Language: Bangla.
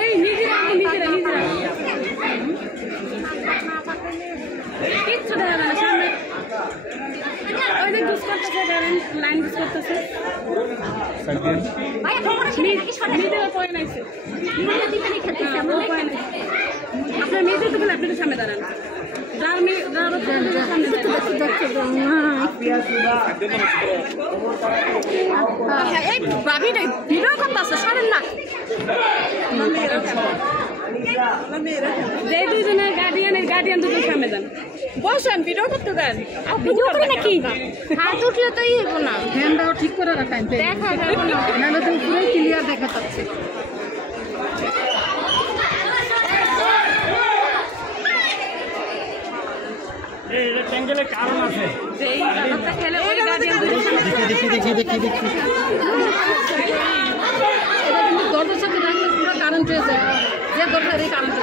এই নিজেরা কিচ্ছু দেখা যায় না সামনে ওই যে ঘুষ করতেছে লাইন ঘুষ করতেছে নিজেরা পয়ে নাইছে আপনার মেয়েদের তো বলে আপনি তো সামনে দাঁড়ান এই ভাবিটা ভিডিও করতেছে সরেন না যে দুইজনের গার্ডিয়ান দুজন সামনে দেন বসেন ভিডিও করতে দেন ভিডিও করে নাকি হাত উঠলে তো ই হবো না হ্যান্ডটাও ঠিক করে রাখেন দেখা যাবে না নাহলে তো পুরো ক্লিয়ার দেখা যাচ্ছে কারণ আছে দরজার সাথে রাখলে পুরো কারেন্ট হয়েছে যে দরকার এই কারেন্ট